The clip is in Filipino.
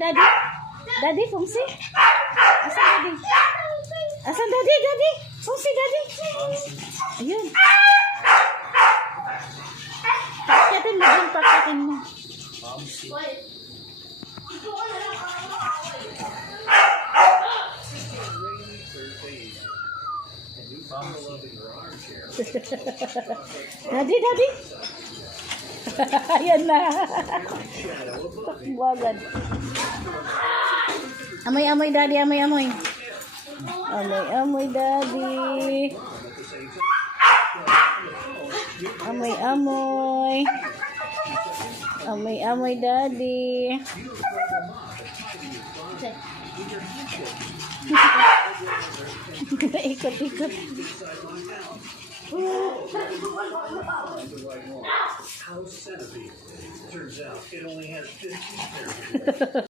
Daddy? Daddy, Fungsi? Asan Daddy? Asan Daddy? Daddy? Fungsi, Daddy? Ayun. Pakyatin mo dun, pakyatin mo. Daddy, Daddy? Ayan na. Takbo agad. Amoy-amoy, Daddy. Amoy-amoy. Amoy-amoy, Daddy. Amoy-amoy. Amoy-amoy, Daddy. Ikot-ikot. House centipede. Turns out it only has 15 pairs.